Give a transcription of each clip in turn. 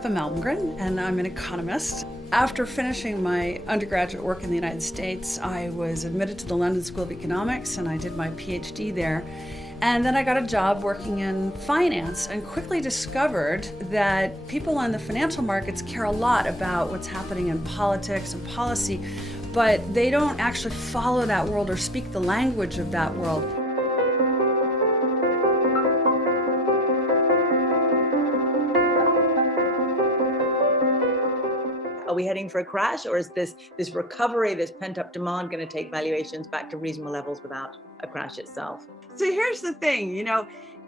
Pippa Malmgren, and I'm an economist. After finishing my undergraduate work in the United States, I was admitted to the London School of Economics and I did my PhD there. And then I got a job working in finance and quickly discovered that people in the financial markets care a lot about what's happening in politics and policy, but they don't actually follow that world or speak the language of that world. Are we heading for a crash, or is this recovery, this pent-up demand, going to take valuations back to reasonable levels without a crash itself? So here's the thing,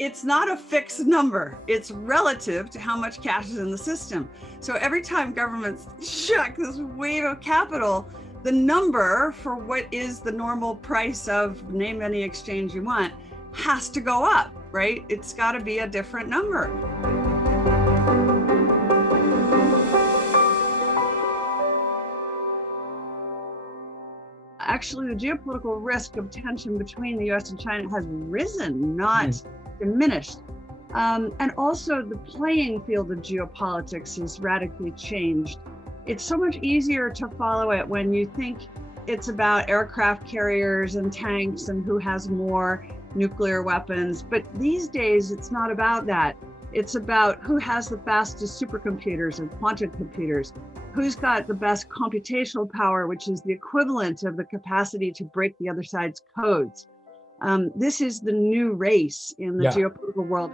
it's not a fixed number. It's relative to how much cash is in the system. So every time governments chuck this wave of capital, the number for what is the normal price of name any exchange you want has to go up, right? It's got to be a different number. Actually, the geopolitical risk of tension between the US and China has risen, not diminished. And also the playing field of geopolitics has radically changed. It's so much easier to follow it when you think it's about aircraft carriers and tanks and who has more nuclear weapons. But these days, it's not about that. It's about who has the fastest supercomputers and quantum computers, who's got the best computational power, which is the equivalent of the capacity to break the other side's codes. This is the new race in the geopolitical world.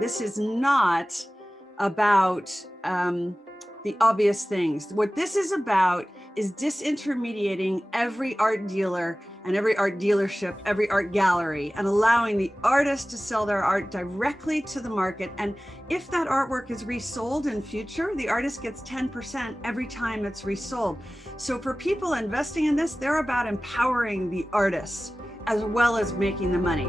This is not about the obvious things. What this is about is disintermediating every art dealer and every art dealership, every art gallery, and allowing the artists to sell their art directly to the market. And if that artwork is resold in future, the artist gets 10% every time it's resold. So for people investing in this, they're about empowering the artists as well as making the money.